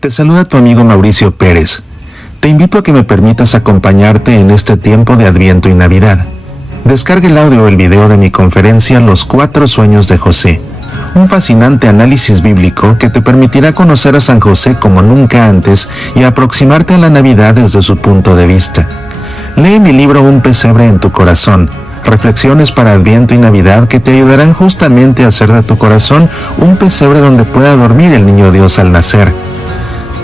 Te saluda tu amigo Mauricio Pérez. Te invito a que me permitas acompañarte en este tiempo de Adviento y Navidad. Descarga el audio o el video de mi conferencia Los 4 sueños de José, un fascinante análisis bíblico que te permitirá conocer a San José como nunca antes y aproximarte a la Navidad desde su punto de vista. Lee mi libro Un pesebre en tu corazón, reflexiones para Adviento y Navidad que te ayudarán justamente a hacer de tu corazón un pesebre donde pueda dormir el niño Dios al nacer.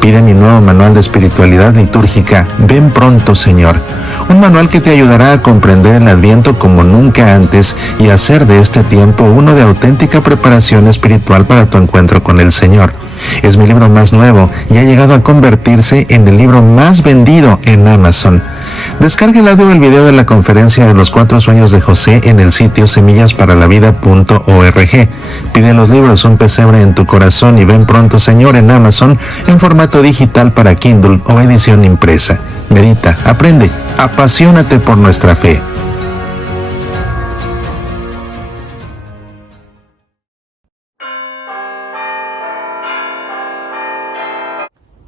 Pide mi nuevo manual de espiritualidad litúrgica, Ven pronto, Señor. Un manual que te ayudará a comprender el Adviento como nunca antes y hacer de este tiempo uno de auténtica preparación espiritual para tu encuentro con el Señor. Es mi libro más nuevo y ha llegado a convertirse en el libro más vendido en Amazon. Descarga el audio o el video de la conferencia de los 4 sueños de José en el sitio semillasparalavida.org. Pide los libros Un pesebre en tu corazón y Ven pronto, Señor en Amazon en formato digital para Kindle o edición impresa. Medita, aprende, apasionate por nuestra fe.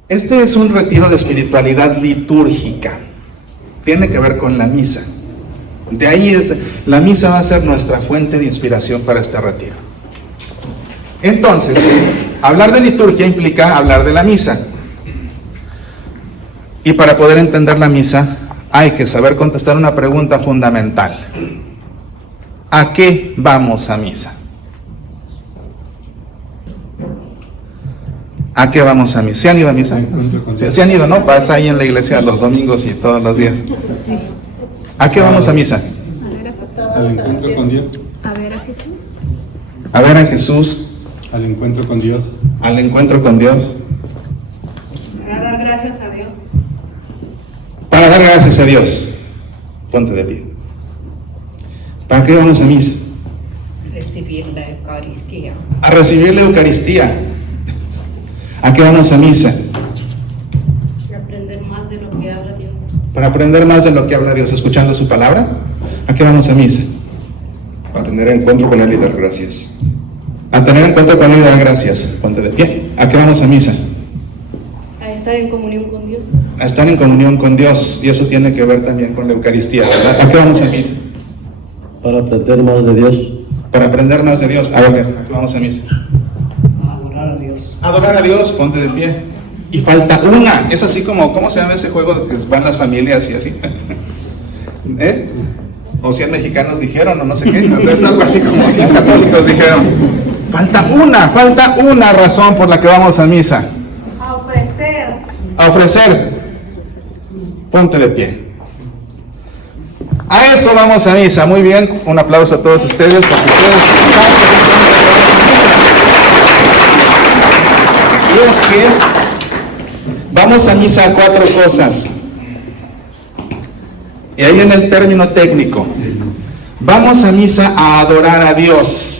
Este es un retiro de espiritualidad litúrgica. Tiene que ver con la misa. De ahí la misa va a ser nuestra fuente de inspiración para este retiro. Entonces, hablar de liturgia implica hablar de la misa. Y para poder entender la misa, hay que saber contestar una pregunta fundamental. ¿A qué vamos a misa? ¿A qué vamos a misa? ¿Se han ido a misa? ¿Se han ido, no? Pasa ahí en la iglesia los domingos y todos los días. ¿A qué vamos a misa? Al encuentro con Dios. A ver a Jesús. A ver a Jesús. Al encuentro con Dios. Al encuentro con Dios. Para dar gracias a Dios. Para dar gracias a Dios. Ponte de pie. ¿Para qué vamos a misa? Recibir la Eucaristía. A recibir la Eucaristía. ¿A qué vamos a misa? Para aprender más de lo que habla Dios. Para aprender más de lo que habla Dios, escuchando su palabra. ¿A qué vamos a misa? A tener encuentro con Él y dar gracias. A tener encuentro con Él y dar gracias. Ponte de pie. ¿A qué vamos a misa? A estar en comunión con Dios. A estar en comunión con Dios. Y eso tiene que ver también con la Eucaristía, ¿verdad? ¿A qué vamos a misa? Para aprender más de Dios. Para aprender más de Dios. A ver, ¿a qué vamos a misa? A adorar a Dios. Adorar a Dios, ponte de pie. Y falta una. Es así como, ¿cómo se llama ese juego que van las familias y así? ¿Eh? O 100 mexicanos dijeron, o no sé qué. O sea, es algo así como 100 católicos dijeron. Falta una razón por la que vamos a misa. A ofrecer. A ofrecer. Ponte de pie. A eso vamos a misa. Muy bien. Un aplauso a todos ustedes porque ustedes saben que y es que vamos a misa a 4 cosas. Y ahí en el término técnico, vamos a misa a adorar a Dios.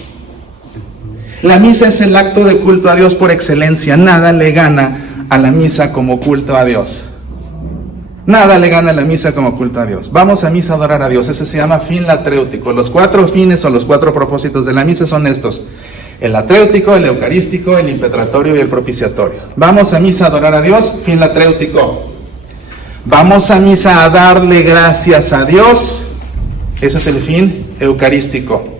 La misa es el acto de culto a Dios por excelencia. Nada le gana a la misa como culto a Dios. Nada le gana a la misa como culto a Dios. Vamos a misa a adorar a Dios. Ese se llama fin latréutico. Los 4 fines o los 4 propósitos de la misa son estos: el latréutico, el eucarístico, el impetratorio y el propiciatorio. Vamos a misa a adorar a Dios, fin latréutico. Vamos a misa a darle gracias a Dios, ese es el fin eucarístico.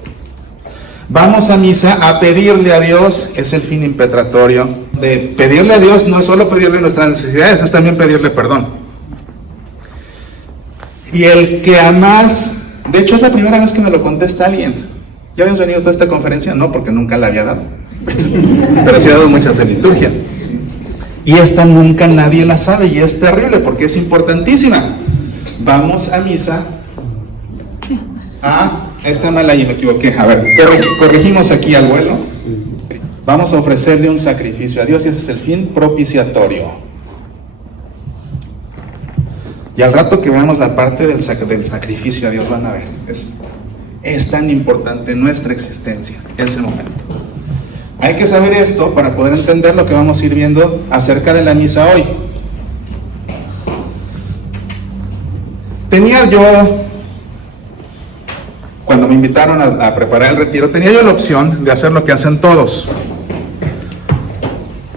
Vamos a misa a pedirle a Dios, es el fin impetratorio. De pedirle a Dios no es solo pedirle nuestras necesidades, es también pedirle perdón. Y el que a más, de hecho es la primera vez que me lo contesta alguien. ¿Ya habías venido a toda esta conferencia? No, porque nunca la había dado. Pero sí he dado muchas de liturgia. Y esta nunca nadie la sabe y es terrible porque es importantísima. Vamos a misa a... Está mal ahí, me equivoqué. A ver, corregimos aquí al vuelo. Vamos a ofrecerle un sacrificio a Dios y ese es el fin propiciatorio. Y al rato que veamos la parte del sacrificio a Dios van a ver. Es tan importante nuestra existencia, ese momento. Hay que saber esto para poder entender lo que vamos a ir viendo acerca de la misa hoy. Tenía yo, cuando me invitaron a preparar el retiro, tenía yo la opción de hacer lo que hacen todos.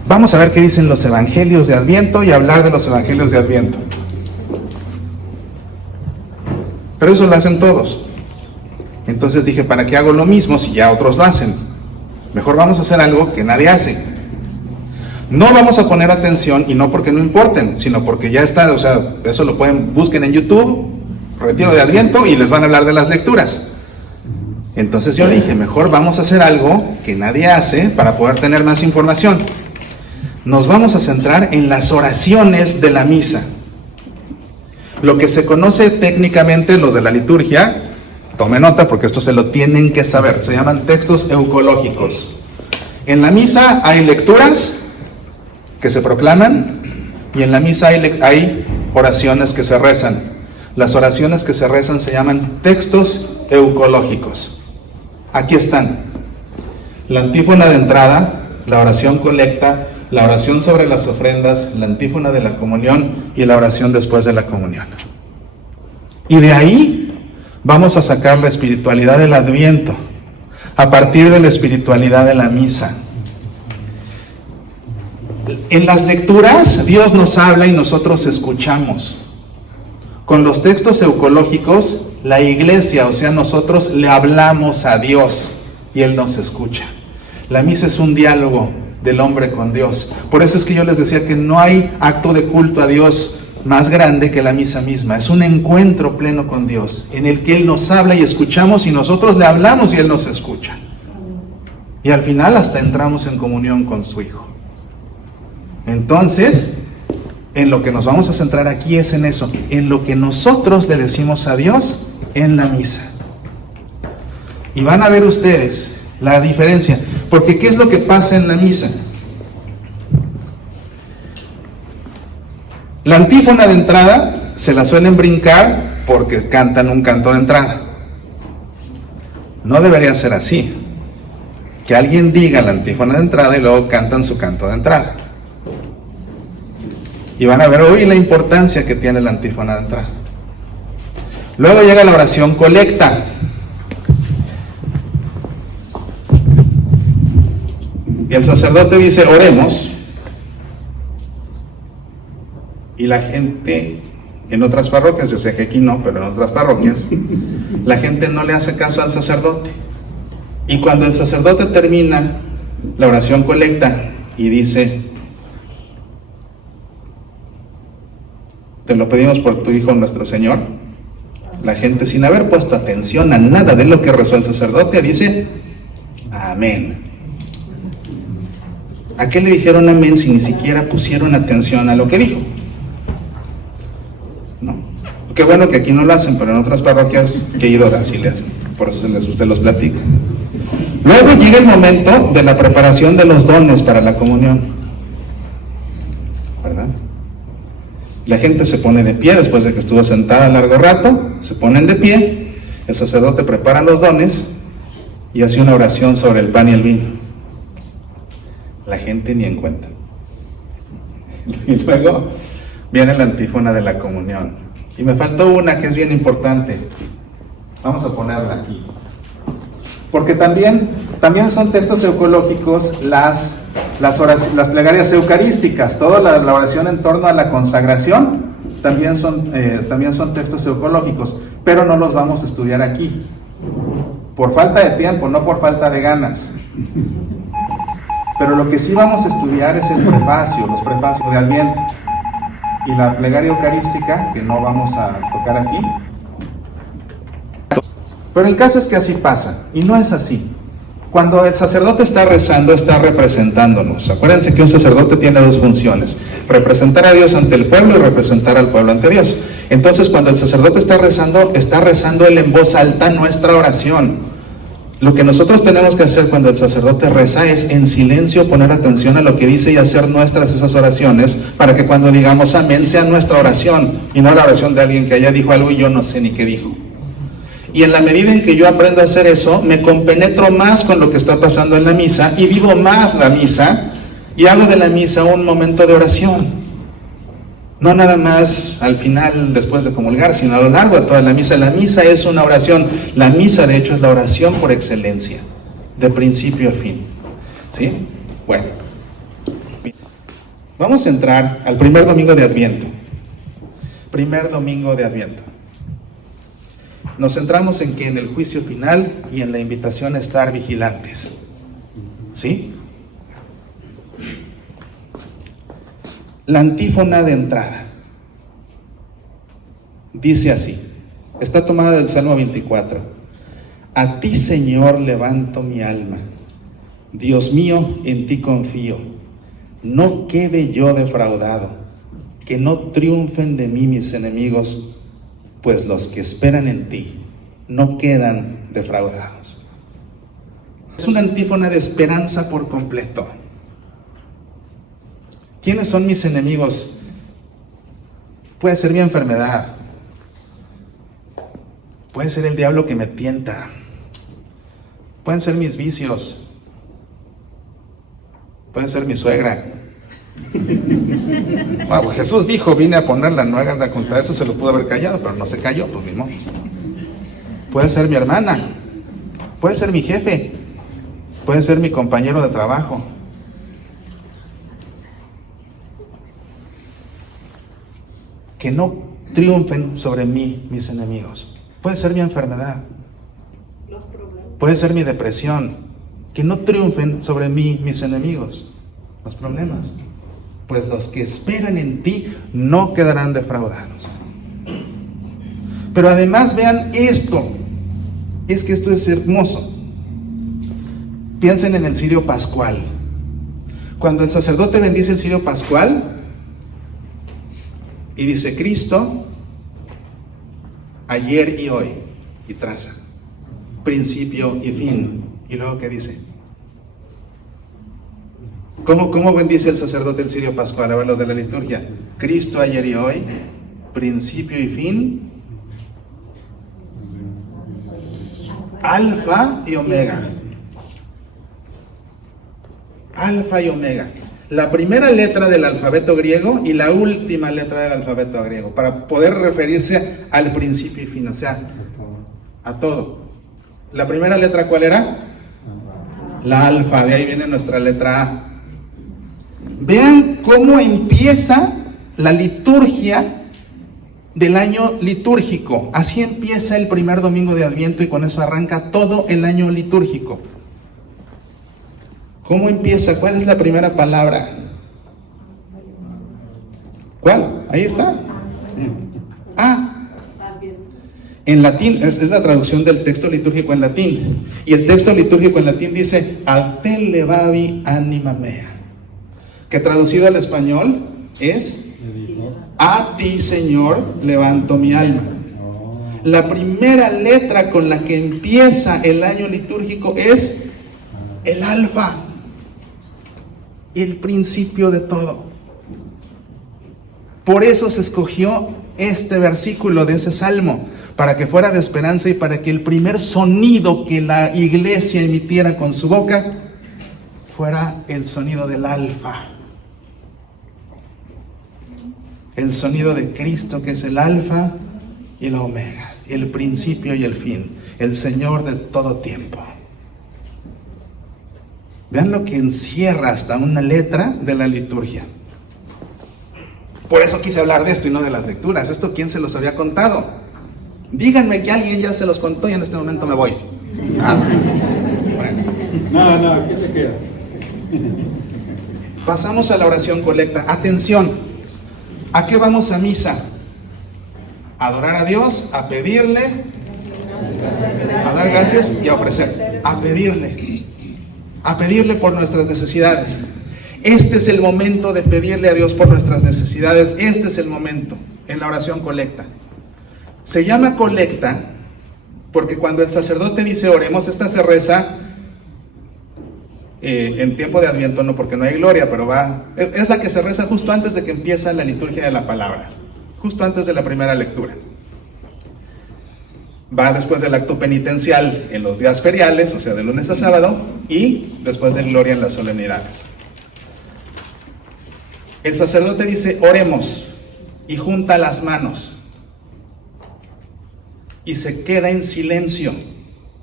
Vamos a ver qué dicen los evangelios de Adviento y hablar de los evangelios de Adviento. Pero eso lo hacen todos. Entonces dije, ¿para qué hago lo mismo si ya otros lo hacen? Mejor vamos a hacer algo que nadie hace. No vamos a poner atención, y no porque no importen, sino porque ya está, o sea, eso lo busquen en YouTube, Retiro de Adviento, y les van a hablar de las lecturas. Entonces yo dije, mejor vamos a hacer algo que nadie hace para poder tener más información. Nos vamos a centrar en las oraciones de la misa. Lo que se conoce técnicamente, los de la liturgia, tome nota porque esto se lo tienen que saber, se llaman textos eucológicos. En la misa hay lecturas que se proclaman y en la misa hay oraciones que se rezan. Las oraciones que se rezan se llaman textos eucológicos. Aquí están: la antífona de entrada, la oración colecta, la oración sobre las ofrendas, la antífona de la comunión y la oración después de la comunión. Y de ahí vamos a sacar la espiritualidad del Adviento, a partir de la espiritualidad de la misa. En las lecturas Dios nos habla y nosotros escuchamos. Con los textos eucológicos, la iglesia, o sea, nosotros le hablamos a Dios y Él nos escucha. La misa es un diálogo del hombre con Dios. Por eso es que yo les decía que no hay acto de culto a Dios más grande que la misa misma. Es un encuentro pleno con Dios, en el que Él nos habla y escuchamos, y nosotros le hablamos y Él nos escucha. Y al final hasta entramos en comunión con su Hijo. Entonces, en lo que nos vamos a centrar aquí es en eso, en lo que nosotros le decimos a Dios en la misa. Y van a ver ustedes la diferencia, porque ¿qué es lo que pasa en la misa? La antífona de entrada se la suelen brincar porque cantan un canto de entrada. No debería ser así, que alguien diga la antífona de entrada y luego cantan su canto de entrada. Y van a ver hoy la importancia que tiene la antífona de entrada. Luego llega la oración colecta. Y el sacerdote dice, oremos. Y la gente, en otras parroquias, yo sé que aquí no, pero en otras parroquias, la gente no le hace caso al sacerdote. Y cuando el sacerdote termina la oración colecta y dice, te lo pedimos por tu Hijo nuestro Señor, la gente, sin haber puesto atención a nada de lo que rezó el sacerdote, dice amén. ¿A qué le dijeron amén si ni siquiera pusieron atención a lo que dijo? ¿No? Qué bueno que aquí no lo hacen, pero en otras parroquias que he ido así le hacen. Por eso se los platico. Luego llega el momento de la preparación de los dones para la comunión, ¿verdad? La gente se pone de pie después de que estuvo sentada largo rato, se ponen de pie, el sacerdote prepara los dones y hace una oración sobre el pan y el vino. La gente ni en cuenta. Y luego viene la antífona de la comunión. Y me faltó una que es bien importante. Vamos a ponerla aquí. Porque también son textos eucológicos las plegarias eucarísticas, toda la oración en torno a la consagración, también son textos eucológicos, pero no los vamos a estudiar aquí, por falta de tiempo, no por falta de ganas. Pero lo que sí vamos a estudiar es el prefacio, los prefacios de Adviento, y la plegaria eucarística, que no vamos a tocar aquí. Pero el caso es que así pasa, y no es así. Cuando el sacerdote está rezando, está representándonos. Acuérdense que un sacerdote tiene dos funciones: representar a Dios ante el pueblo y representar al pueblo ante Dios. Entonces, cuando el sacerdote está rezando él en voz alta nuestra oración. Lo que nosotros tenemos que hacer cuando el sacerdote reza es en silencio poner atención a lo que dice y hacer nuestras esas oraciones, para que cuando digamos amén sea nuestra oración y no la oración de alguien que allá dijo algo y yo no sé ni qué dijo. Y en la medida en que yo aprendo a hacer eso, me compenetro más con lo que está pasando en la misa y vivo más la misa y hago de la misa un momento de oración. No nada más al final, después de comulgar, sino a lo largo de toda la misa. La misa es una oración. La misa, de hecho, es la oración por excelencia, de principio a fin. ¿Sí? Bueno. Vamos a entrar al primer domingo de Adviento. Primer domingo de Adviento. Nos centramos en que en el juicio final y en la invitación a estar vigilantes. ¿Sí? La antífona de entrada dice así, está tomada del Salmo 24. A ti, Señor, levanto mi alma. Dios mío, en ti confío. No quede yo defraudado, que no triunfen de mí mis enemigos, pues los que esperan en ti no quedan defraudados. Es una antífona de esperanza por completo. ¿Quiénes son mis enemigos? Puede ser mi enfermedad, puede ser el diablo que me tienta, pueden ser mis vicios, puede ser mi suegra. Wow, Jesús dijo, vine a poner la nueva contra eso, se lo pudo haber callado, pero no se calló, pues mismo. Puede ser mi hermana, puede ser mi jefe, puede ser mi compañero de trabajo. Que no triunfen sobre mí mis enemigos. Puede ser mi enfermedad, puede ser mi depresión. Que no triunfen sobre mí mis enemigos, los problemas. Pues los que esperan en ti no quedarán defraudados. Pero además vean esto, es que esto es hermoso. Piensen en el cirio pascual. Cuando el sacerdote bendice el cirio pascual y dice Cristo, ayer y hoy, y traza, principio y fin. Y luego, ¿qué dice? ¿Cómo bendice el sacerdote el cirio pascual? A ver, los de la liturgia. Cristo ayer y hoy, principio y fin, alfa y omega. Alfa y omega. La primera letra del alfabeto griego y la última letra del alfabeto griego, para poder referirse al principio y fin, o sea, a todo. La primera letra, ¿cuál era? La alfa, de ahí viene nuestra letra A. Vean cómo empieza la liturgia del año litúrgico. Así empieza el primer domingo de Adviento y con eso arranca todo el año litúrgico. ¿Cómo empieza? ¿Cuál es la primera palabra? ¿Cuál? Ahí está. A. En latín, es la traducción del texto litúrgico en latín. Y el texto litúrgico en latín dice, a te levavi anima mea. Que traducido al español es, a ti, Señor, levanto mi alma. La primera letra con la que empieza el año litúrgico es el alfa, el principio de todo. Por eso se escogió este versículo de ese salmo, para que fuera de esperanza y para que el primer sonido que la iglesia emitiera con su boca fuera el sonido del alfa. El sonido de Cristo, que es el alfa y la omega, el principio y el fin, el Señor de todo tiempo. Vean lo que encierra hasta una letra de la liturgia. Por eso quise hablar de esto y no de las lecturas. ¿Esto quién se los había contado? Díganme que alguien ya se los contó y en este momento me voy. Bueno. No, aquí se queda. Pasamos a la oración colecta. Atención, ¿a qué vamos a misa? A adorar a Dios, a pedirle, a dar gracias y a ofrecer. A pedirle por nuestras necesidades. Este es el momento de pedirle a Dios por nuestras necesidades. Este es el momento en la oración colecta. Se llama colecta porque cuando el sacerdote dice oremos, esta se reza en tiempo de Adviento, no porque no hay gloria, pero es la que se reza justo antes de que empieza la liturgia de la palabra, justo antes de la primera lectura. Va después del acto penitencial en los días feriales, o sea, de lunes a sábado, y después de gloria en las solemnidades. El sacerdote dice oremos y junta las manos y se queda en silencio.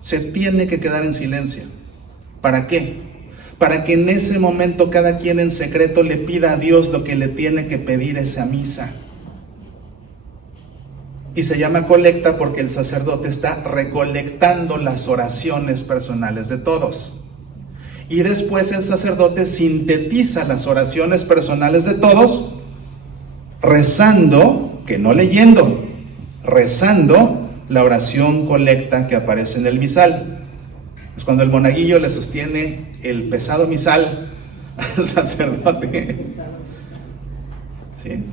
Se tiene que quedar en silencio. ¿Para qué? para que en ese momento cada quien en secreto le pida a Dios lo que le tiene que pedir esa misa. Y se llama colecta porque el sacerdote está recolectando las oraciones personales de todos. Y después el sacerdote sintetiza las oraciones personales de todos, rezando, que no leyendo, rezando la oración colecta que aparece en el misal. Es cuando el monaguillo le sostiene el pesado misal al sacerdote. ¿Sí?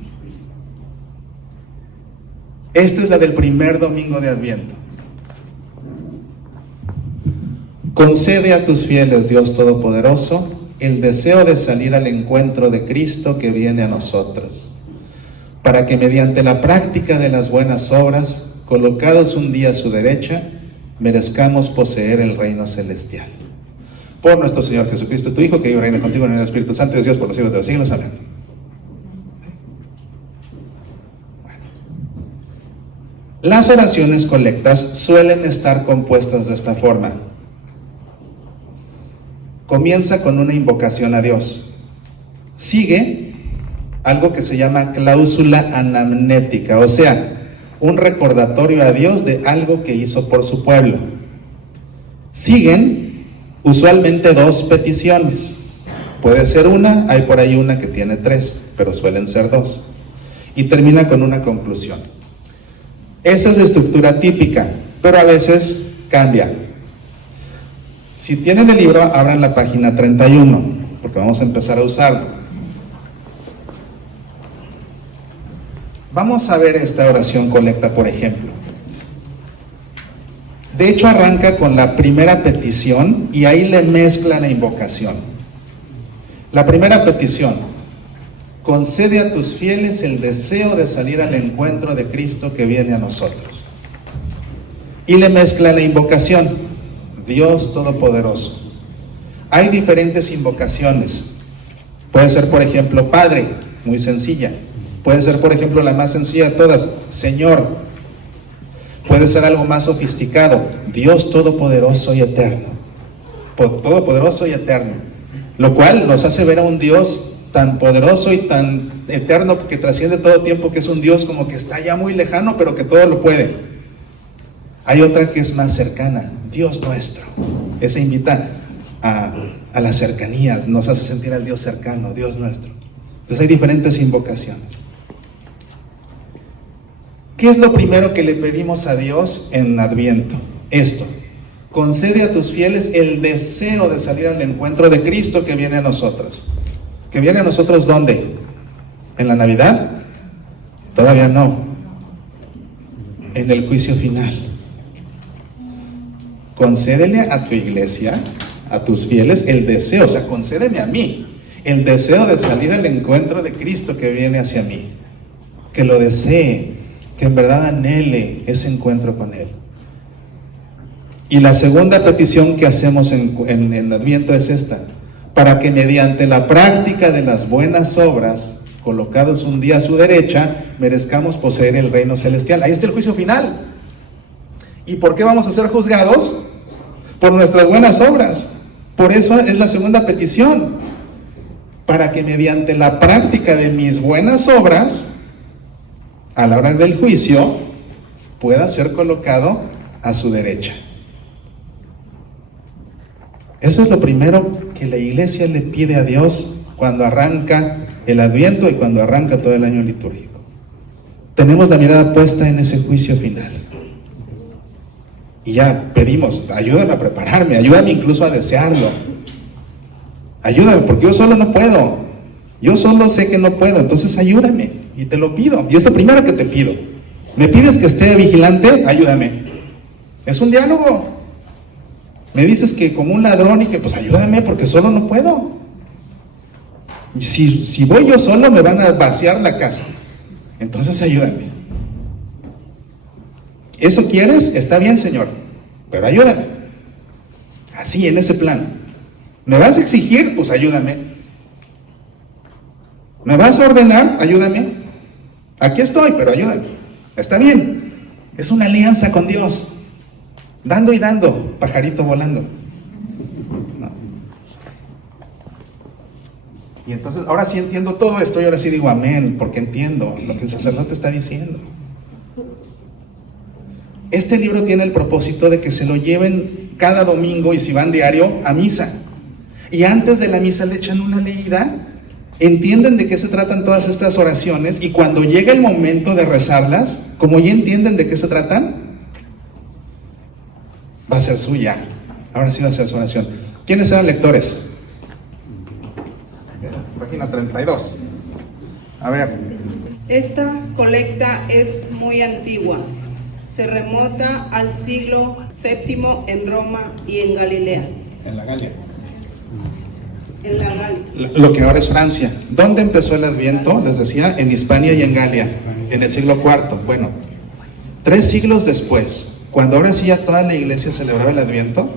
Esta es la del primer domingo de Adviento. Concede a tus fieles, Dios Todopoderoso, el deseo de salir al encuentro de Cristo que viene a nosotros, para que mediante la práctica de las buenas obras, colocados un día a su derecha, merezcamos poseer el reino celestial. Por nuestro Señor Jesucristo, tu Hijo, que vive y reina contigo en el Espíritu Santo de Dios por los siglos de los siglos. Amén. Bueno. Las oraciones colectas suelen estar compuestas de esta forma. Comienza con una invocación a Dios. Sigue algo que se llama cláusula anamnética, o sea, un recordatorio a Dios de algo que hizo por su pueblo. Siguen usualmente dos peticiones. Puede ser una, hay por ahí una que tiene tres, pero suelen ser dos. Y termina con una conclusión. Esa es la estructura típica, pero a veces cambia. Si tienen el libro, abran la página 31, porque vamos a empezar a usarlo. Vamos a ver esta oración colecta, por ejemplo. De hecho, arranca con la primera petición y ahí le mezcla la invocación. La primera petición: concede a tus fieles el deseo de salir al encuentro de Cristo que viene a nosotros. Y le mezcla la invocación: Dios Todopoderoso. Hay diferentes invocaciones. Puede ser, por ejemplo, Padre, muy sencilla. Puede ser, por ejemplo, la más sencilla de todas, Señor. Puede ser algo más sofisticado, Dios Todopoderoso y Eterno. Todopoderoso y Eterno. Lo cual nos hace ver a un Dios tan poderoso y tan eterno que trasciende todo tiempo, que es un Dios como que está ya muy lejano, pero que todo lo puede. Hay otra que es más cercana, Dios nuestro. Esa invita a las cercanías, nos hace sentir al Dios cercano, Dios nuestro. Entonces hay diferentes invocaciones. ¿Qué es lo primero que le pedimos a Dios en Adviento? Esto: concede a tus fieles el deseo de salir al encuentro de Cristo que viene a nosotros. ¿Que viene a nosotros dónde? ¿En la Navidad? Todavía no. En el juicio final. Concédele a tu iglesia, a tus fieles, el deseo, o sea, concédeme a mí el deseo de salir al encuentro de Cristo que viene hacia mí. Que lo desee, que en verdad anhele ese encuentro con Él. Y la segunda petición que hacemos en Adviento es esta: para que mediante la práctica de las buenas obras, colocados un día a su derecha, merezcamos poseer el reino celestial. Ahí está el juicio final. ¿Y por qué vamos a ser juzgados? Por nuestras buenas obras. Por eso es la segunda petición: para que mediante la práctica de mis buenas obras, a la hora del juicio, pueda ser colocado a su derecha. Eso es lo primero que la iglesia le pide a Dios cuando arranca el Adviento y cuando arranca todo el año litúrgico. Tenemos la mirada puesta en ese juicio final. Y ya pedimos: ayúdame a prepararme, ayúdame incluso a desearlo. Ayúdame, porque yo solo no puedo. Yo solo sé que no puedo, entonces ayúdame. Y te lo pido. Y es lo primero que te pido. ¿Me pides que esté vigilante? Ayúdame. Es un diálogo. Me dices que como un ladrón y que pues ayúdame porque solo no puedo. Y si voy yo solo me van a vaciar la casa. Entonces ayúdame. ¿Eso quieres? Está bien, Señor, pero ayúdame. Así, en ese plan. ¿Me vas a exigir? Pues ayúdame. ¿Me vas a ordenar? Ayúdame. Aquí estoy, pero ayúdame. Está bien. Es una alianza con Dios. Dando y dando, pajarito volando. No. Y entonces, ahora sí entiendo todo esto y ahora sí digo amén, porque entiendo lo que el sacerdote está diciendo. Este libro tiene el propósito de que se lo lleven cada domingo y si van diario a misa. Y antes de la misa le echan una leída, entienden de qué se tratan todas estas oraciones y cuando llega el momento de rezarlas, como ya entienden de qué se tratan, va a ser suya. Ahora sí va a ser su oración. ¿Quiénes eran lectores? Página 32. A ver. Esta colecta es muy antigua. Se remota al siglo VII en Roma y en Galilea. En la Galia. En la Galia. Lo que ahora es Francia. ¿Dónde empezó el Adviento? Les decía, en Hispania y en Galia, en el siglo IV. Bueno, 3 siglos después, cuando ahora sí ya toda la iglesia celebraba el Adviento,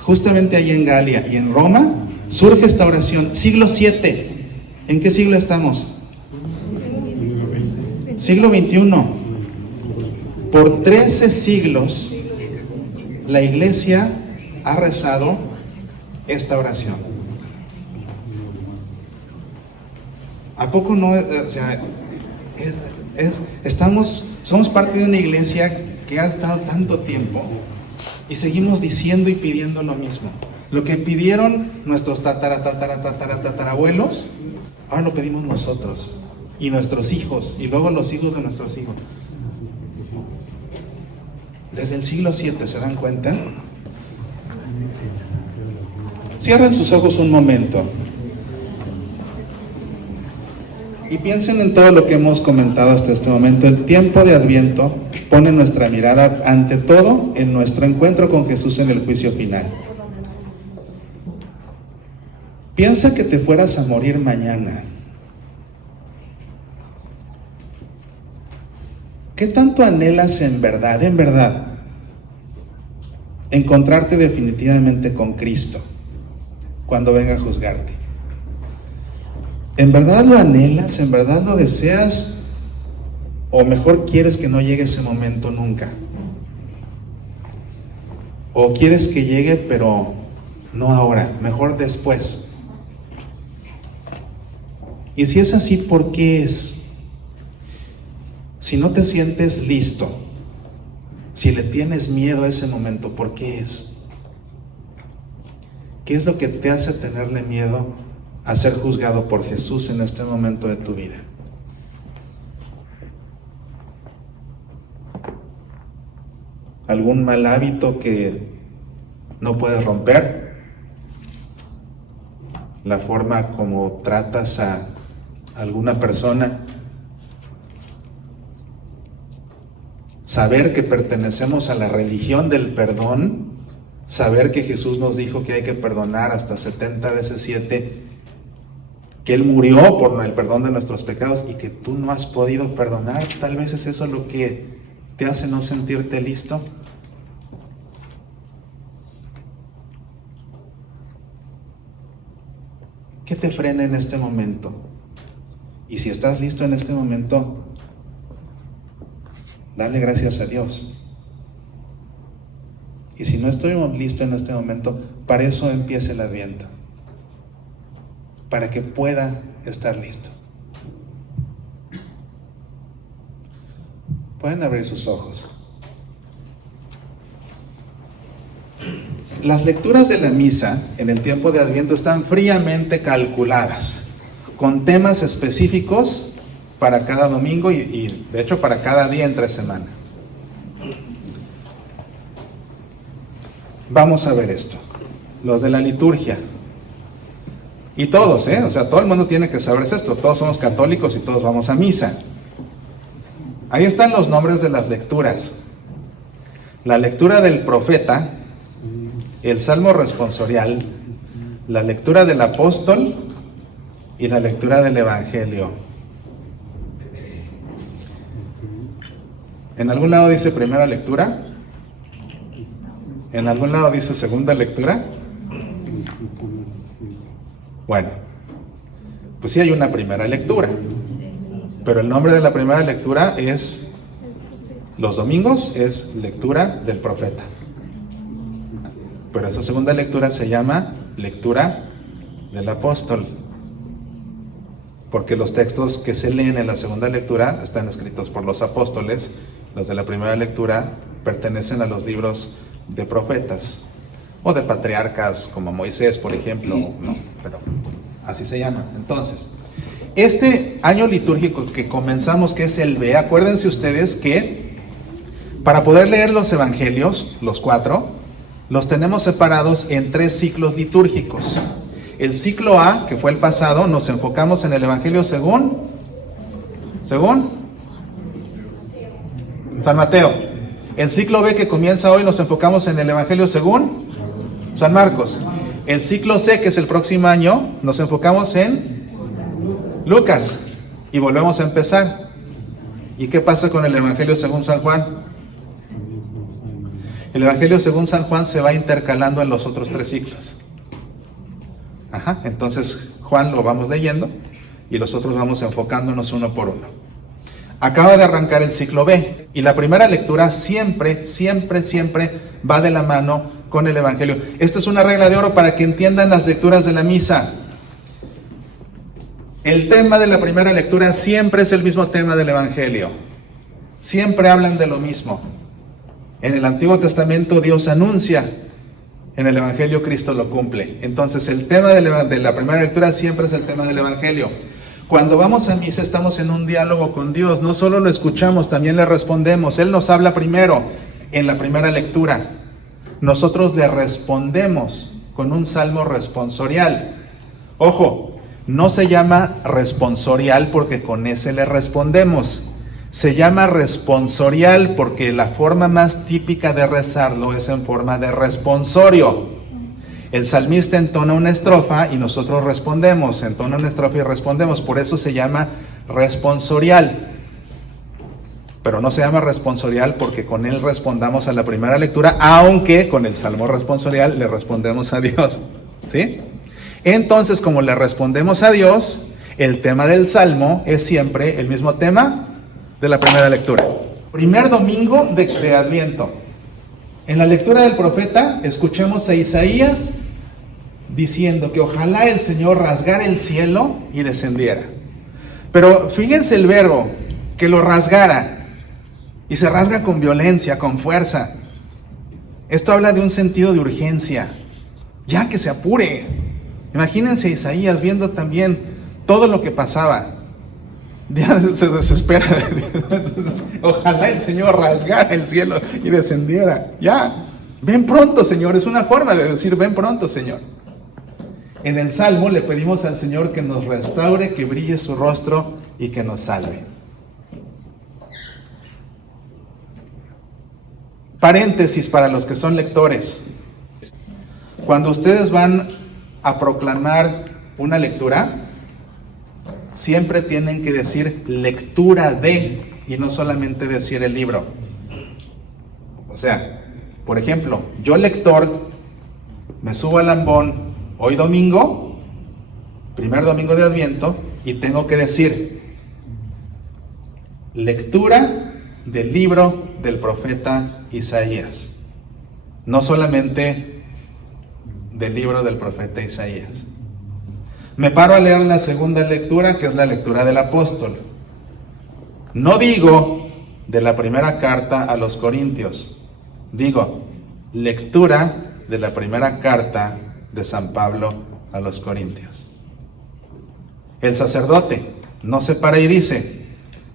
justamente ahí en Galia y en Roma, surge esta oración, siglo VII. ¿En qué siglo estamos? Siglo XXI. Por 13 siglos, la iglesia ha rezado esta oración. ¿A poco no? O sea, somos parte de una iglesia que ha estado tanto tiempo y seguimos diciendo y pidiendo lo mismo. Lo que pidieron nuestros tatarabuelos, ahora lo pedimos nosotros y nuestros hijos y luego los hijos de nuestros hijos. Desde el siglo VII, ¿se dan cuenta? Cierren sus ojos un momento y piensen en todo lo que hemos comentado hasta este momento. El tiempo de Adviento pone nuestra mirada ante todo en nuestro encuentro con Jesús en el juicio final. Piensa que te fueras a morir mañana. ¿Qué tanto anhelas en verdad, encontrarte definitivamente con Cristo cuando venga a juzgarte? ¿En verdad lo anhelas? ¿En verdad lo deseas? ¿O mejor quieres que no llegue ese momento nunca? ¿O quieres que llegue pero no ahora, mejor después? Y si es así, ¿por qué es? Si no te sientes listo, si le tienes miedo a ese momento, ¿por qué es? ¿Qué es lo que te hace tenerle miedo a ser juzgado por Jesús en este momento de tu vida? ¿Algún mal hábito que no puedes romper? ¿La forma como tratas a alguna persona? Saber que pertenecemos a la religión del perdón, saber que Jesús nos dijo que hay que perdonar hasta 70 veces 7, que Él murió por el perdón de nuestros pecados y que tú no has podido perdonar. Tal vez es eso lo que te hace no sentirte listo. ¿Qué te frena en este momento? Y si estás listo en este momento, dale gracias a Dios. Y si no estoy listo en este momento, para eso empieza el Adviento, para que pueda estar listo. Pueden abrir sus ojos. Las lecturas de la misa en el tiempo de Adviento están fríamente calculadas, con temas específicos para cada domingo y de hecho para cada día entre semana. Vamos a ver esto. Los de la liturgia. Y todos, o sea, todo el mundo tiene que saber esto. Todos somos católicos y todos vamos a misa. Ahí están los nombres de las lecturas. La lectura del profeta, el salmo responsorial, la lectura del apóstol y la lectura del evangelio. ¿En algún lado dice primera lectura? ¿En algún lado dice segunda lectura? Bueno, pues sí hay una primera lectura, pero el nombre de la primera lectura es, los domingos, es lectura del profeta. Pero esa segunda lectura se llama lectura del apóstol. porque los textos que se leen en la segunda lectura están escritos por los apóstoles. Los de la primera lectura pertenecen a los libros de profetas o de patriarcas como Moisés, por ejemplo, no, pero así se llama. Entonces, este año litúrgico que comenzamos, que es el B, acuérdense ustedes que para poder leer los evangelios, los 4, los tenemos separados en 3 ciclos litúrgicos. El ciclo A, que fue el pasado, nos enfocamos en el evangelio según San Mateo. El ciclo B, que comienza hoy, nos enfocamos en el evangelio según San Marcos. El ciclo C, que es el próximo año, nos enfocamos en Lucas. Y volvemos a empezar. ¿Y qué pasa con el evangelio según San Juan? El evangelio según San Juan se va intercalando en los otros 3 ciclos. Entonces Juan lo vamos leyendo y los otros vamos enfocándonos uno por uno. Acaba de arrancar el ciclo B y la primera lectura siempre va de la mano con el evangelio. Esto es una regla de oro para que entiendan las lecturas de la misa. El tema de la primera lectura siempre es el mismo tema del evangelio. Siempre hablan de lo mismo. En el Antiguo Testamento Dios anuncia, en el evangelio Cristo lo cumple. Entonces el tema de la primera lectura siempre es el tema del evangelio. Cuando vamos a misa estamos en un diálogo con Dios, no solo lo escuchamos, también le respondemos. Él nos habla primero en la primera lectura. Nosotros le respondemos con un salmo responsorial. Ojo, no se llama responsorial porque con ese le respondemos. Se llama responsorial porque la forma más típica de rezarlo es en forma de responsorio. El salmista entona una estrofa y nosotros respondemos, entona una estrofa y respondemos, por eso se llama responsorial. Pero no se llama responsorial porque con él respondamos a la primera lectura, aunque con el salmo responsorial le respondemos a Dios, ¿sí? Entonces, como le respondemos a Dios, el tema del salmo es siempre el mismo tema de la primera lectura. Primer domingo de Adviento. En la lectura del profeta escuchamos a Isaías diciendo que ojalá el Señor rasgara el cielo y descendiera. Pero fíjense el verbo, que lo rasgara, y se rasga con violencia, con fuerza. Esto habla de un sentido de urgencia, ya que se apure. Imagínense a Isaías viendo también todo lo que pasaba. Ya se desespera. Ojalá el Señor rasgara el cielo y descendiera. Ya, ven pronto, Señor. Es una forma de decir ven pronto, Señor. En el Salmo le pedimos al Señor que nos restaure, que brille su rostro y que nos salve. Paréntesis para los que son lectores. Cuando ustedes van a proclamar una lectura, siempre tienen que decir lectura de, y no solamente decir el libro. O sea, por ejemplo, yo lector, me subo al ambón hoy domingo, primer domingo de Adviento, y tengo que decir lectura del libro del profeta Isaías. No solamente del libro del profeta Isaías. Me paro a leer la segunda lectura, que es la lectura del apóstol. No digo de la primera carta a los Corintios, digo lectura de la primera carta de San Pablo a los Corintios. El sacerdote no se para y dice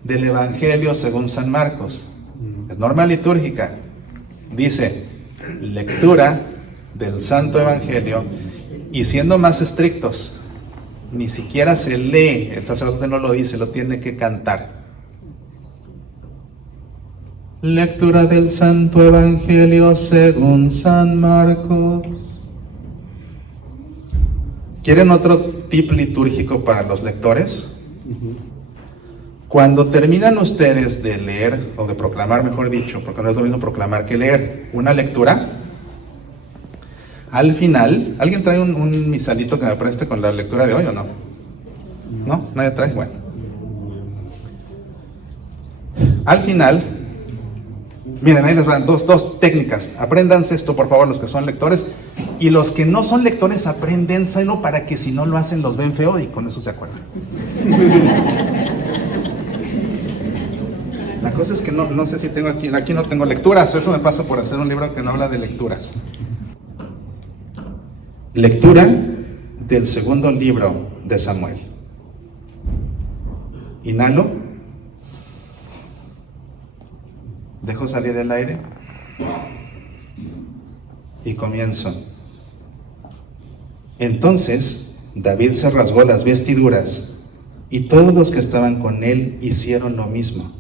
del Evangelio según San Marcos. Es norma litúrgica. Dice lectura del Santo Evangelio, y siendo más estrictos, ni siquiera se lee, el sacerdote no lo dice, lo tiene que cantar. Lectura del Santo Evangelio según San Marcos. ¿Quieren otro tip litúrgico para los lectores? Cuando terminan ustedes de leer, o de proclamar, mejor dicho, porque no es lo mismo proclamar que leer, una lectura, al final, ¿alguien trae un misalito que me preste con la lectura de hoy o no? ¿No? ¿Nadie trae? Bueno. Al final, Miren, ahí les van dos técnicas. Apréndanse esto, por favor, los que son lectores. Y los que no son lectores, apréndenselo para que si no lo hacen, los ven feo y con eso se acuerdan. La cosa es que no sé si tengo aquí no tengo lecturas. Eso me pasa por hacer un libro que no habla de lecturas. Lectura del segundo libro de Samuel. Inhalo. Dejo salir el aire. Y comienzo. Entonces David se rasgó las vestiduras y todos los que estaban con él hicieron lo mismo.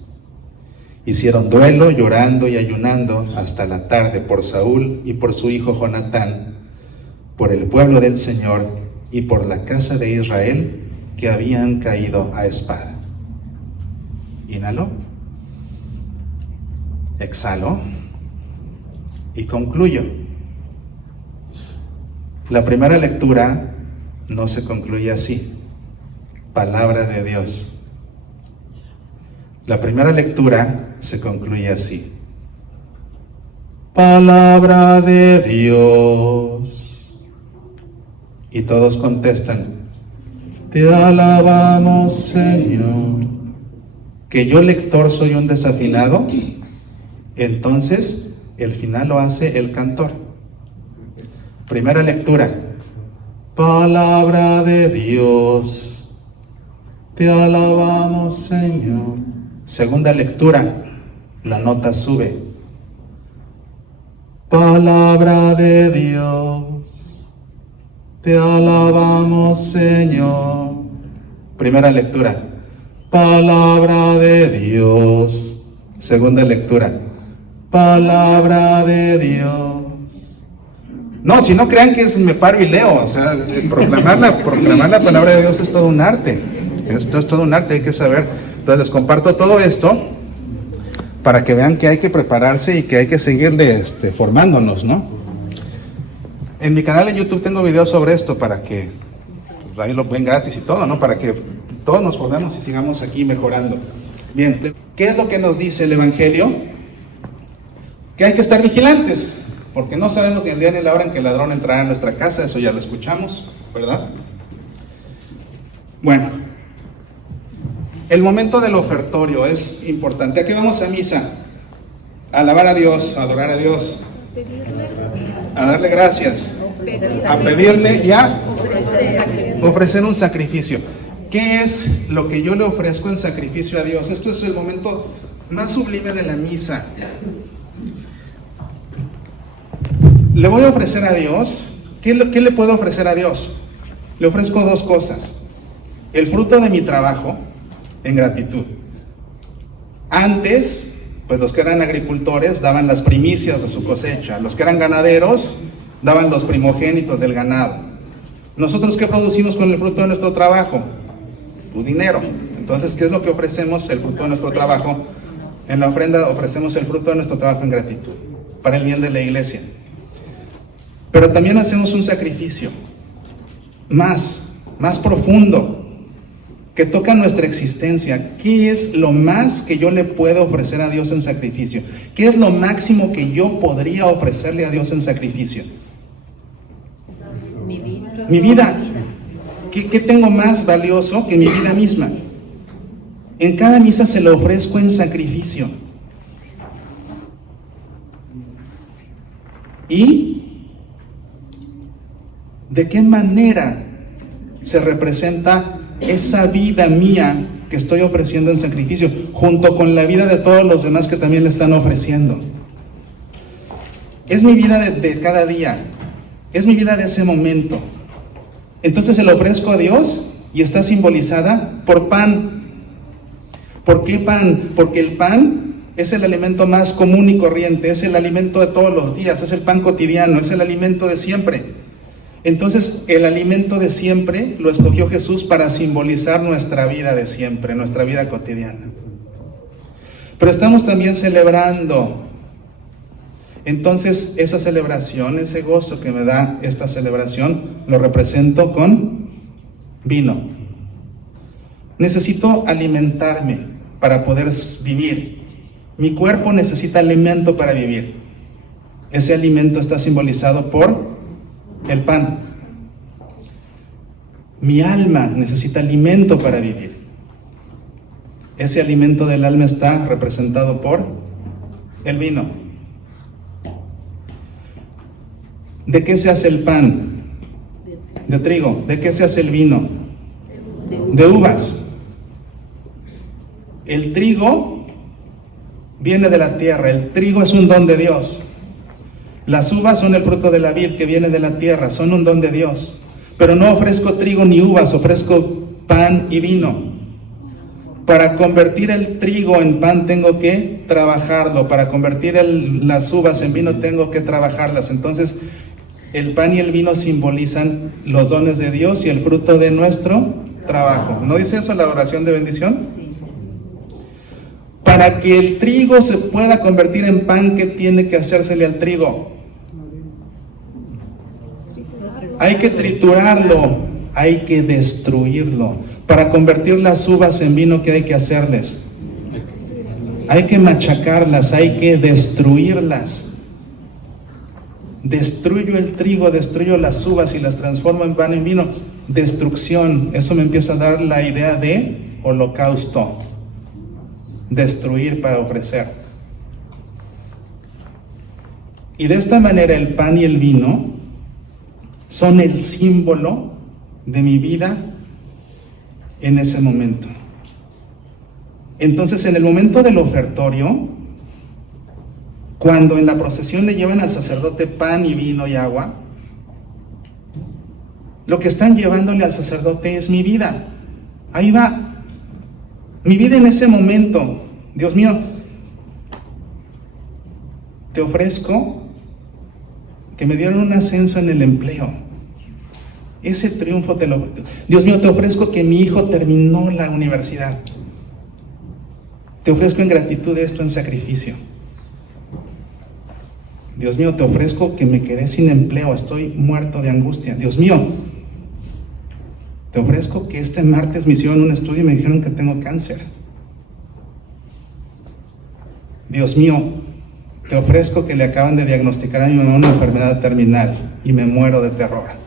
Hicieron duelo, llorando y ayunando hasta la tarde por Saúl y por su hijo Jonatán, por el pueblo del Señor y por la casa de Israel que habían caído a espada. Inhalo, exhalo y concluyo. La primera lectura no se concluye así. Palabra de Dios. La primera lectura se concluye así. Palabra de Dios. Y todos contestan, te alabamos, Señor. ¿Que yo, lector, soy un desafinado? Entonces, el final lo hace el cantor. Primera lectura. Palabra de Dios. Te alabamos, Señor. Segunda lectura, la nota sube. Palabra de Dios, te alabamos, Señor. Primera lectura, palabra de Dios. Segunda lectura, palabra de Dios. No, si no crean que me paro y leo, o sea, proclamar la palabra de Dios es todo un arte. Esto es todo un arte, hay que saber. Entonces les comparto todo esto para que vean que hay que prepararse y que hay que seguirle formándonos, ¿no? En mi canal en YouTube tengo videos sobre esto para que pues, ahí lo ven gratis y todo, ¿no? Para que todos nos formemos y sigamos aquí mejorando. Bien, ¿qué es lo que nos dice el Evangelio? Que hay que estar vigilantes, porque no sabemos ni el día ni la hora en que el ladrón entrará en nuestra casa, eso ya lo escuchamos, ¿verdad? Bueno. El momento del ofertorio es importante. ¿A qué vamos a misa? A alabar a Dios, a adorar a Dios, a darle gracias, a pedirle y a ofrecer un sacrificio. ¿Qué es lo que yo le ofrezco en sacrificio a Dios? Esto es el momento más sublime de la misa. Le voy a ofrecer a Dios. ¿Qué le puedo ofrecer a Dios? Le ofrezco dos cosas. El fruto de mi trabajo, en gratitud. Antes, pues los que eran agricultores daban las primicias de su cosecha, los que eran ganaderos daban los primogénitos del ganado. ¿Nosotros qué producimos con el fruto de nuestro trabajo? Pues dinero. Entonces, ¿qué es lo que ofrecemos? El fruto de nuestro trabajo. En la ofrenda ofrecemos el fruto de nuestro trabajo en gratitud, para el bien de la iglesia. Pero también hacemos un sacrificio más profundo, que toca nuestra existencia. ¿Qué es lo más que yo le puedo ofrecer a Dios en sacrificio? ¿Qué es lo máximo que yo podría ofrecerle a Dios en sacrificio? Mi vida. ¿Qué tengo más valioso que mi vida misma? En cada misa se lo ofrezco en sacrificio. ¿Y de qué manera se representa esa vida mía que estoy ofreciendo en sacrificio, junto con la vida de todos los demás que también le están ofreciendo? Es mi vida de cada día, es mi vida de ese momento. Entonces se lo ofrezco a Dios y está simbolizada por pan. ¿Por qué pan? Porque el pan es el alimento más común y corriente, es el alimento de todos los días, es el pan cotidiano, es el alimento de siempre. Entonces, el alimento de siempre lo escogió Jesús para simbolizar nuestra vida de siempre, nuestra vida cotidiana. Pero estamos también celebrando. Entonces, esa celebración, ese gozo que me da esta celebración, lo represento con vino. Necesito alimentarme para poder vivir. Mi cuerpo necesita alimento para vivir. Ese alimento está simbolizado por el pan. Mi alma necesita alimento para vivir. Ese alimento del alma está representado por el vino. ¿De qué se hace el pan? De trigo. ¿De qué se hace el vino? De uvas. El trigo viene de la tierra. El trigo es un don de Dios. Las uvas son el fruto de la vid que viene de la tierra, son un don de Dios. Pero no ofrezco trigo ni uvas, ofrezco pan y vino. Para convertir el trigo en pan tengo que trabajarlo. Para convertir las uvas en vino tengo que trabajarlas. Entonces, el pan y el vino simbolizan los dones de Dios y el fruto de nuestro trabajo. ¿No dice eso la oración de bendición? Sí. Para que el trigo se pueda convertir en pan, ¿qué tiene que hacérsele al trigo? Hay que triturarlo, hay que destruirlo. Para convertir las uvas en vino, ¿qué hay que hacerles? Hay que machacarlas, hay que destruirlas. Destruyo el trigo, destruyo las uvas y las transformo en pan y en vino. Destrucción, eso me empieza a dar la idea de holocausto. Destruir para ofrecer. Y de esta manera el pan y el vino son el símbolo de mi vida en ese momento. Entonces, en el momento del ofertorio, cuando en la procesión le llevan al sacerdote pan y vino y agua, lo que están llevándole al sacerdote es mi vida. Ahí va. Mi vida en ese momento. Dios mío, te ofrezco que me dieron un ascenso en el empleo. Ese triunfo te lo... Dios mío, te ofrezco que mi hijo terminó la universidad. Te ofrezco en gratitud esto en sacrificio. Dios mío, te ofrezco que me quedé sin empleo, estoy muerto de angustia. Dios mío, te ofrezco que este martes me hicieron un estudio y me dijeron que tengo cáncer. Dios mío, te ofrezco que le acaban de diagnosticar a mi mamá una enfermedad terminal y me muero de terror.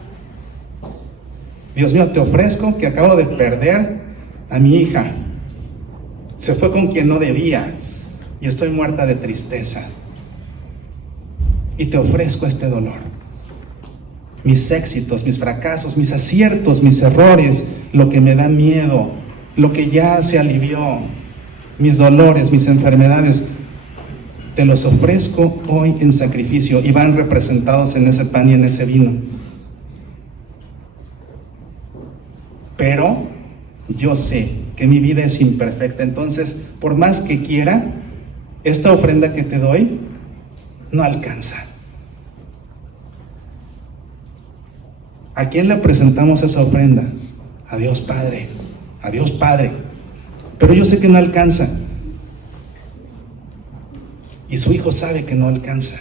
Dios mío, te ofrezco que acabo de perder a mi hija. Se fue con quien no debía y estoy muerta de tristeza. Y te ofrezco este dolor. Mis éxitos, mis fracasos, mis aciertos, mis errores, lo que me da miedo, lo que ya se alivió, mis dolores, mis enfermedades, te los ofrezco hoy en sacrificio y van representados en ese pan y en ese vino. Pero yo sé que mi vida es imperfecta, entonces por más que quiera, esta ofrenda que te doy no alcanza. ¿A quién le presentamos esa ofrenda? A Dios Padre, a Dios Padre. Pero yo sé que no alcanza. Y su hijo sabe que no alcanza.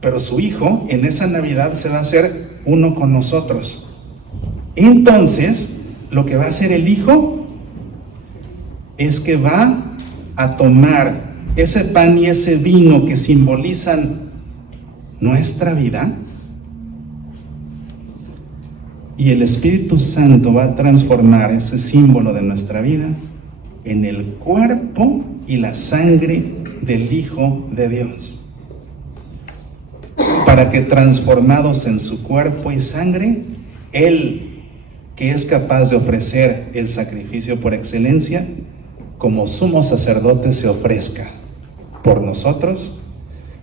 Pero su hijo en esa Navidad se va a hacer uno con nosotros. Entonces, lo que va a hacer el hijo es que va a tomar ese pan y ese vino que simbolizan nuestra vida, y el Espíritu Santo va a transformar ese símbolo de nuestra vida en el cuerpo y la sangre del Hijo de Dios, para que transformados en su cuerpo y sangre, Él, que es capaz de ofrecer el sacrificio por excelencia, como sumo sacerdote se ofrezca por nosotros,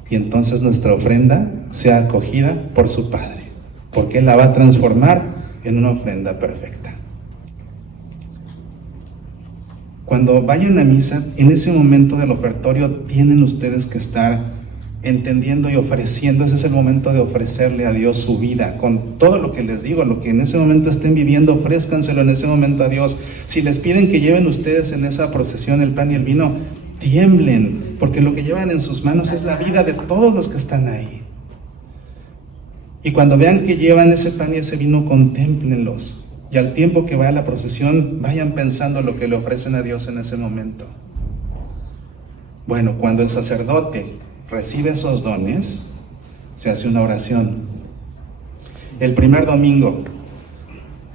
y entonces nuestra ofrenda sea acogida por su Padre, porque Él la va a transformar en una ofrenda perfecta. Cuando vayan a misa, en ese momento del ofertorio tienen ustedes que estar entendiendo y ofreciendo. Ese es el momento de ofrecerle a Dios su vida, con todo lo que les digo, lo que en ese momento estén viviendo, ofrézcanselo en ese momento a Dios. Si les piden que lleven ustedes en esa procesión el pan y el vino, tiemblen, porque lo que llevan en sus manos es la vida de todos los que están ahí. Y cuando vean que llevan ese pan y ese vino, contémplenlos. Y al tiempo que va la procesión, vayan pensando lo que le ofrecen a Dios en ese momento. Bueno, cuando el sacerdote recibe esos dones, se hace una oración. El primer domingo,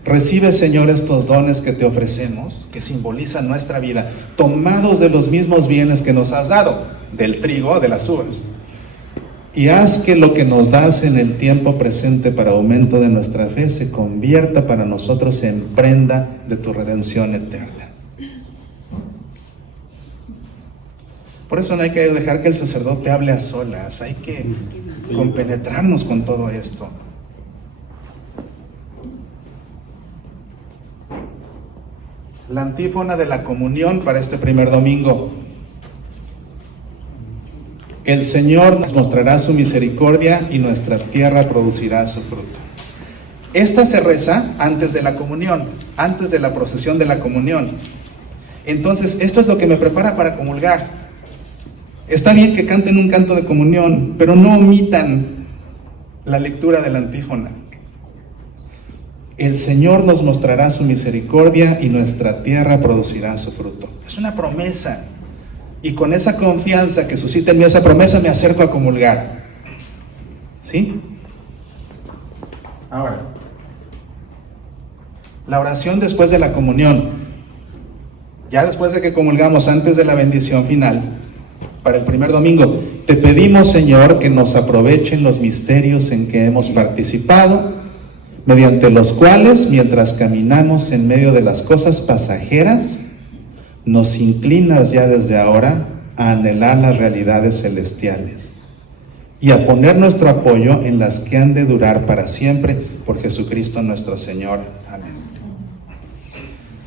recibe, Señor, estos dones que te ofrecemos, que simbolizan nuestra vida, tomados de los mismos bienes que nos has dado, del trigo, de las uvas. Y haz que lo que nos das en el tiempo presente para aumento de nuestra fe se convierta para nosotros en prenda de tu redención eterna. Por eso no hay que dejar que el sacerdote hable a solas, hay que compenetrarnos con todo esto. La antífona de la comunión para este primer domingo. El Señor nos mostrará su misericordia y nuestra tierra producirá su fruto. Esta se reza antes de la comunión, antes de la procesión de la comunión. Entonces, esto es lo que me prepara para comulgar. Está bien que canten un canto de comunión, pero no omitan la lectura de la antífona. El Señor nos mostrará su misericordia y nuestra tierra producirá su fruto. Es una promesa. Y con esa confianza que suscita en mí esa promesa, me acerco a comulgar. ¿Sí? Ahora, la oración después de la comunión. Ya después de que comulgamos, antes de la bendición final, para el primer domingo, te pedimos, Señor, que nos aprovechen los misterios en que hemos participado, mediante los cuales, mientras caminamos en medio de las cosas pasajeras, nos inclinas ya desde ahora a anhelar las realidades celestiales y a poner nuestro apoyo en las que han de durar para siempre por Jesucristo nuestro Señor. Amén.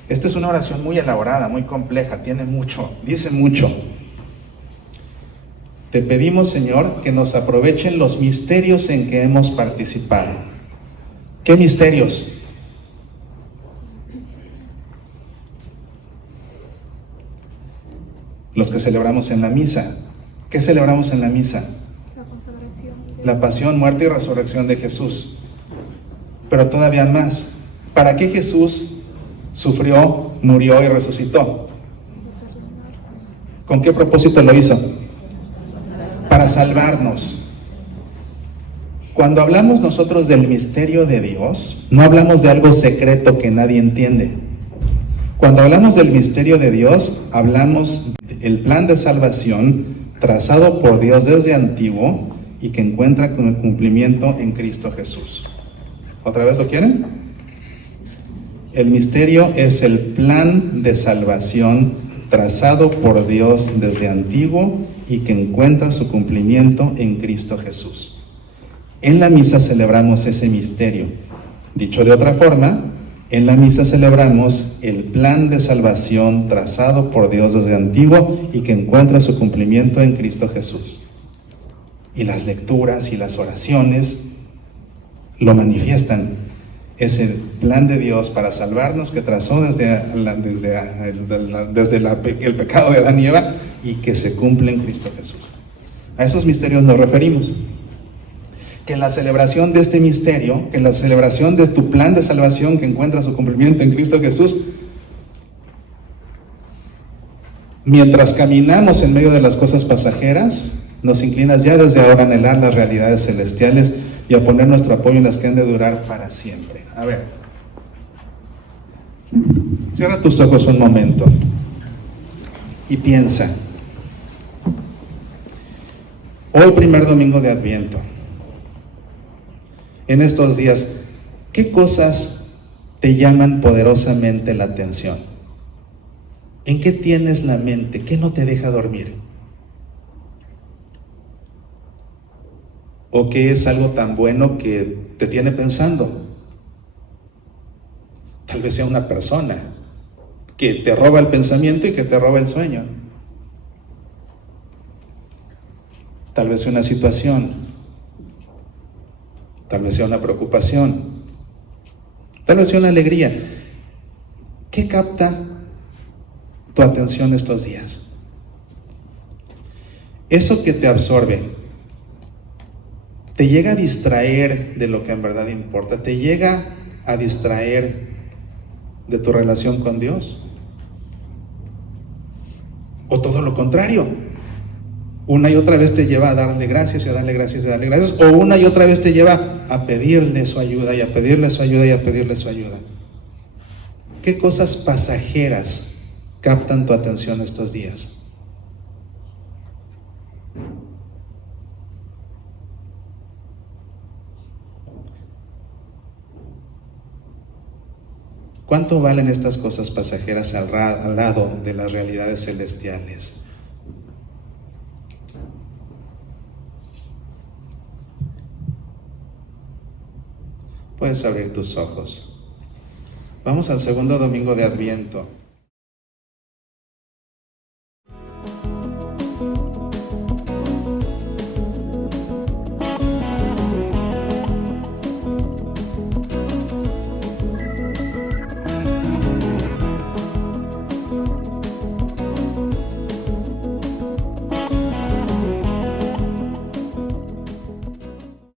Esta es una oración muy elaborada, muy compleja, tiene mucho, dice mucho. Te pedimos, Señor, que nos aprovechen los misterios en que hemos participado. ¿Qué misterios? Los que celebramos en la misa. ¿Qué celebramos en la misa? La consagración. La pasión, muerte y resurrección de Jesús. Pero todavía más. ¿Para qué Jesús sufrió, murió y resucitó? ¿Con qué propósito lo hizo? Para salvarnos. Cuando hablamos nosotros del misterio de Dios, no hablamos de algo secreto que nadie entiende. Cuando hablamos del misterio de Dios, hablamos del plan de salvación trazado por Dios desde antiguo y que encuentra con el cumplimiento en Cristo Jesús. ¿Otra vez lo quieren? El misterio es el plan de salvación trazado por Dios desde antiguo y que encuentra su cumplimiento en Cristo Jesús. En la misa celebramos ese misterio. Dicho de otra forma, en la misa celebramos el plan de salvación trazado por Dios desde antiguo y que encuentra su cumplimiento en Cristo Jesús. Y las lecturas y las oraciones lo manifiestan. Ese plan de Dios para salvarnos que trazó desde el pecado de Adán y Eva y que se cumple en Cristo Jesús. A esos misterios nos referimos. Que en la celebración de este misterio, que en la celebración de tu plan de salvación que encuentra su cumplimiento en Cristo Jesús, mientras caminamos en medio de las cosas pasajeras, nos inclinas ya desde ahora a anhelar las realidades celestiales y a poner nuestro apoyo en las que han de durar para siempre. A ver, cierra tus ojos un momento y piensa. Hoy, primer domingo de Adviento, en estos días, ¿qué cosas te llaman poderosamente la atención? ¿En qué tienes la mente? ¿Qué no te deja dormir? ¿O qué es algo tan bueno que te tiene pensando? Tal vez sea una persona que te roba el pensamiento y que te roba el sueño. Tal vez sea una situación, tal vez sea una preocupación, tal vez sea una alegría. ¿Qué capta tu atención estos días? Eso que te absorbe, ¿te llega a distraer de lo que en verdad importa? ¿Te llega a distraer de tu relación con Dios? ¿O todo lo contrario? Una y otra vez te lleva a darle gracias y a darle gracias y a darle gracias, o una y otra vez te lleva a pedirle su ayuda y a pedirle su ayuda y a pedirle su ayuda. ¿Qué cosas pasajeras captan tu atención estos días? ¿Cuánto valen estas cosas pasajeras al lado de las realidades celestiales? Puedes abrir tus ojos. Vamos al segundo domingo de Adviento.